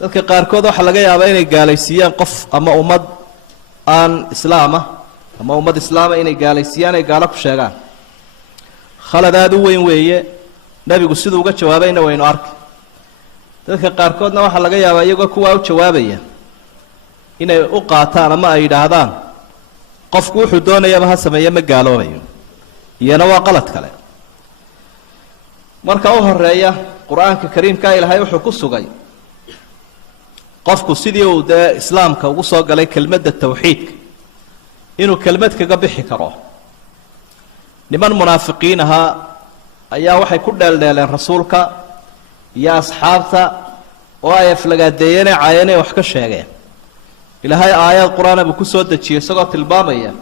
dadka qaarkood waxa laga yaabaa inay gaalaysiiyaan qof ama ummad aan islaama ama ummad islaama inay gaalaysiiyaan ay gaalo ku sheegaan khalad aad u weyn weeye nabigu siduu uga jawaabayna waynu arkay dadka qaarkoodna waxa laga yaabaa iyagoo kuwaa u jawaabaya inay u qaataan ama ay yidhaahdaan qofku wuxuu doonayaba ha sameeye ma gaaloobayo iyana waa qalad kale marka u horeeya qur-aanka kariimka ilaahay wuxuu ku sugay qofku sidii uu dee islaamka ugu soo galay kelmadda tawxiidka inuu kelmad kaga bixi karo niman munaafiqiin ahaa ayaa waxay ku dheeldheeleen rasuulka iyo asxaabta oo ay aflagaadeeyeen caayeen wax ka sheegeen ilaahay aayad qur-aan buu ku soo dejiyay isagoo tilmaamaya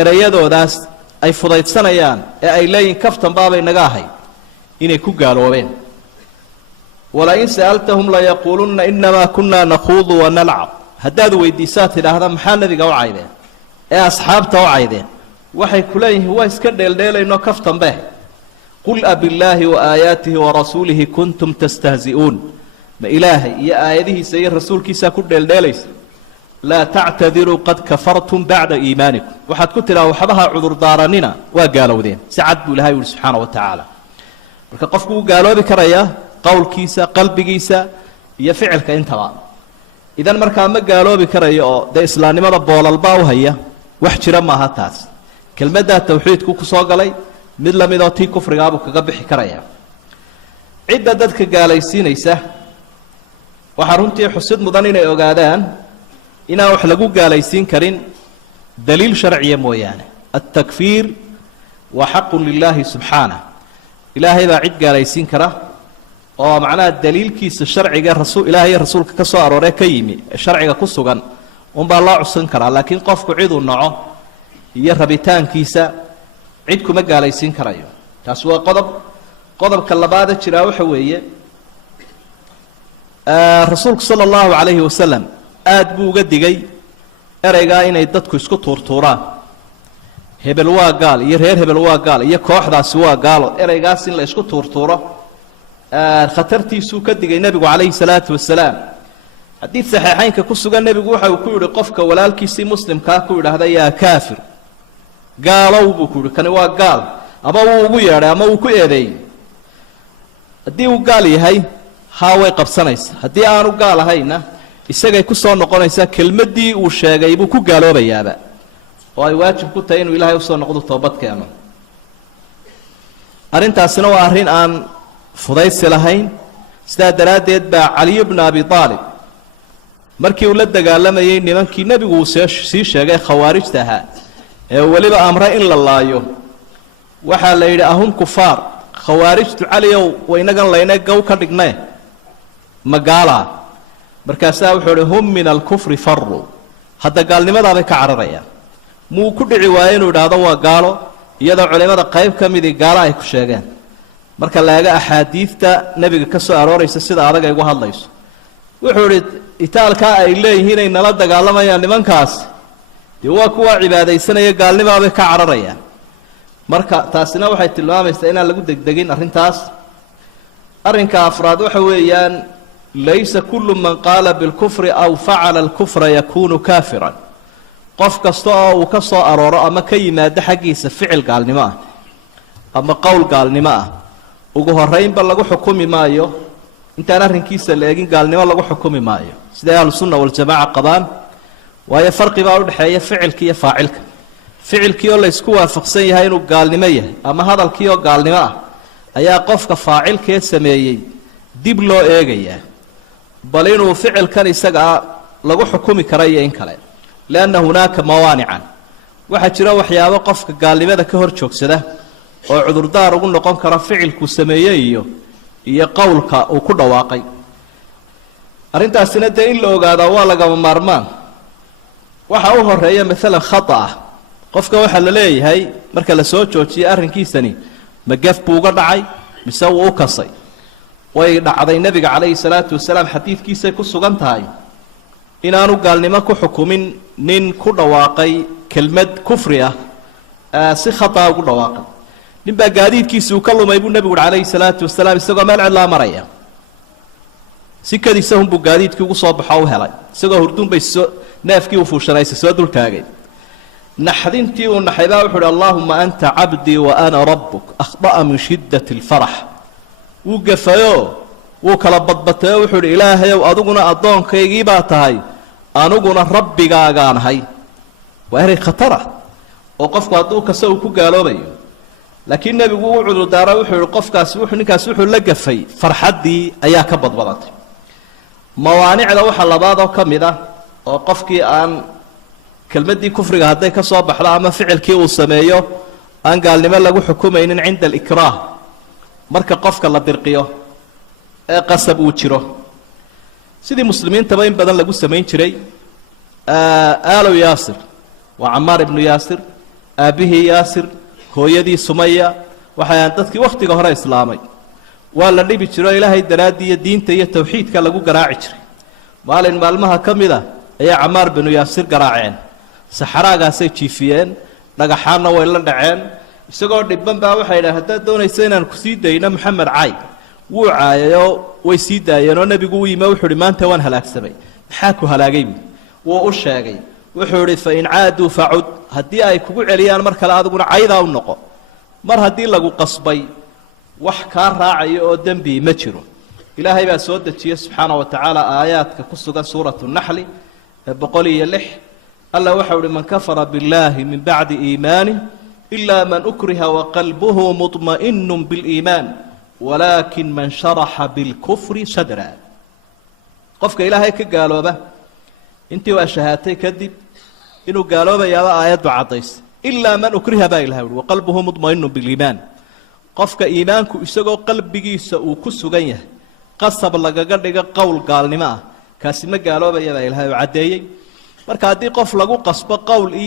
erayadoodaas ay fudaydsanayaan ee ay leeyihiin kaftan baabay naga ahay inay ku gaaloobeen ولئن سألتهم ليقولن إنما كنا نخوض ونلعب هداد ويديسات إلى محل الذي وعيدين يا أصحاب توعيدين وحي كليه هو يسكر الليلة إنه كفتن به قل أب الله وآياته ورسوله كنتم تستهزئون ما إلهي يا آياته سير رسول كيسا كل الليلة لا تعتذروا قد كفرتم بعد إيمانكم وحد كنت له حبها عذر دارننا وقالوا ذين سعد بالله سبحانه وتعالى قفكوا قالوا بكريا قول كيسا قلب كيسا يفعل كإنتبا إذا مركا ما قالوا بكريا ده إسلامي ما ربوا الباو هي وحشرا ما هاتاس كلمة ده التوحيد كوكو صاقلي مثل ما يضطي كفر قابو كقبح كريا عدة ددك قاليسين يسا وحرونتي حسد مضانين يوغادان إنا وحلقوا قاليسين كرين دليل شرعي مويانه التكفير وحق لله سبحانه إلهي با عد قاليسين كره oo macnaha daliilkiisa sharciga rasuul ilaahay rasuulka ka soo arooray ka yimi sharciga ku sugan baa loo cuskan karaa laakiin qofku cid uu naco iyo rabitaankiisa cid kuma gaalaysiin karayo taas waa qodobka labaad jira waxa weeye rasuulku sallallahu alayhi wasallam aad buu uga digay erayga inay dadku isku tuurtuuraan hebel waa gaal iyo reer hebel waa gaal iyo kooxdaasi waa gaalo eraygaas in la isku tuurtuuro khatartiisu ka digay nabigu calayhi salaatu wasalaam hadii saxiixaynka ku sugan nabigu waxa uu ku yiri qofka walaalkiisii muslimka ku yiraahdo yaa kaafir gaalow buu ku yiri kan waa gaal ama uu ugu yeeray ama uu ku eedeey hadii uu gaal yahay ha way qabsanaysa hadii aanu gaal ahayna isagay ku soo noqonaysa kelmadii uu sheegay buu ku gaaloobayaaba oo ay waajib ku tahay inuu ilaahay u soo noqdo toobad keeno arintaasina waa arin aan fudaysi lahayn sida daraadeed baa Ali ibn Abi Talib markii uu la dagaalamayay nimankii nabigu uu sii sheegay khawaarijta ahaa ee waliba amra in la laayo waxa la yiri ahum kufaar khawaarijtu caliyow waynagan layna gow ka dhignay magaala markaas wuxuu yiri hum min al-kufri farru hada gaalnimada bay ka cararayaan muu ku dhici waayay inuu dhaado waa gaalo iyadoo culimada qayb kamid gaala ay ku sheegeen marka laaga axaadiista nabiga ka soo arooraysa sida adag ay ugu hadlayso wuxuu yiri itaalka ay leeyihiin ay nala dagaalamayaan nimankaas waa kuwa cibaadaysanaya gaalnimada bay ka cararayaan marka taasina waxay tilmaamaysaa in lagu degdegin arinka afraad waxa weeyaan laysa kullu man qala bil kufri aw fa'ala al kufra yakunu kafiran qof kasta oo uu ka soo arooro ama ka yimaado xaqiisa ficil gaalnimo ah ama qowl gaalnimo ah ugu horeynba lagu xukumi maayo intaan arrinkiisa la eegin gaalnimo lagu xukumi maayo sida ahlus sunna wal jamaa qabaan waayo farqi baa u dhaxeeya ficilka iyo faacilka ficilkii oo la isku waafaqsan yahay inuu gaalnimo yahay ama hadalkii oo gaalnimo ah ayaa qofka faacilka sameeyay dib loo eegayaa bal inuu ficilkan isaga lagu xukumi karayo in kale laana hunaaka mawaanican waxa jira waxyaabo qofka gaalnimada ka hor joogsada oo cudurdaar ugu noqon kara ficilku sameeyay iyo qowlka uu ku dhawaaqay arintaasina in la ogaado waa laga maarmaan waxa uu horeeya mesela khata qofka waxa la leeyahay marka la soo joojiyo arrinkiisani ma gaf buu uga dhacay mise uu kasay way dhacday nabiga calayhi salaatu wasalaam xadiidkiisa ku sugan tahay inaanu gaalnimo ku xukumin nin ku dhawaaqay kelmad kufri ah si khata ugu dhawaaqay ninbaa gaadiidkiisa uu ka lumay buu nabigu calayhi salaatu wasalaam isagoo meel cid la maraya sikadiisa hunbuu gaadiidkii ugu soo baxo u helay isagoo hurduun bay neefkii u fuushanaysay soo dul taagay naxdintii uu naxay baa wuxuu uhi allaahuma anta cabdii wa ana rabbuk akhda'a min shiddati alfarax wuu gafayoo wuu kala badbatayoo wuxuu uhi ilaahayow adiguna addoonkaygii baa tahay aniguna rabbigaagaan ahay waa eray khatara oo qofku hadduu kasta uu ku gaaloobayo laakiin nebigu uu cudurdaara wuxuu ihi qofkaasi ninkaasi wuxuu la gafay farxaddii ayaa ka badbadatay mawaanicda waxa labaadoo ka mid ah oo qofkii aan kelmaddii kufriga hadday ka soo baxdo ama ficilkii uu sameeyo aan gaalnimo lagu xukumaynin cinda alikraah marka qofka la dirqiyo ee qasab uu jiro sidii muslimiintaba in badan lagu samayn jiray aalow yaasir waa camaar ibnu yaasir aabbihii yaasir hooyadii sumaya waxay ahaan dadkii wakhtiga hore islaamay waa la dhibi jiro ilaahay daraaddii iyo diinta iyo tawxiidka lagu garaaci jiray maalin maalmaha ka mid a ayaa camaar binu yaasir garaaceen saxaraagaasay jiifiyeen dhagaxaanna way la dhaceen isagoo dhibban baa waxay idhahen haddaad doonaysa inaan ku sii dayno maxamed caay wuu caayayoo way sii daayeenoo nebigu u yimi wuxuu uhi maanta waan halaagsamay maxaa ku halaagay buui wuu u sheegay wuxuu idhi fa in caaduu facud haddii ay kugu celiyaan mar kale adiguna caydaa u noqo mar haddii lagu qasbay wax kaa raacaya oo dembi ma jiro ilaahay baa soo dejiyey subxaana wa tacaala aayaadka ku sugan suuratu naxli ee 106 alla waxau uhi man kafara billaahi min bacdi iimaanih ilaa man ukriha waqalbuhu muطma'inu biliimaan walaakin man sharaxa bilkufri sadra qofka ilaahay ka gaalooba intii waa shahaatay kadib inuu gaaloobayaaba aayaddu caddays ilaa man ukriha baa ilahay uhi waqalbuhu muطma'inu biliimaan qofka iimaanku isagoo qalbigiisa uu ku sugan yahay qasab lagaga dhigo qowl gaalnimo ah kaasi ma gaaloobaya baa ilaahay u caddeeyey marka haddii qof lagu qasbo qowl iyo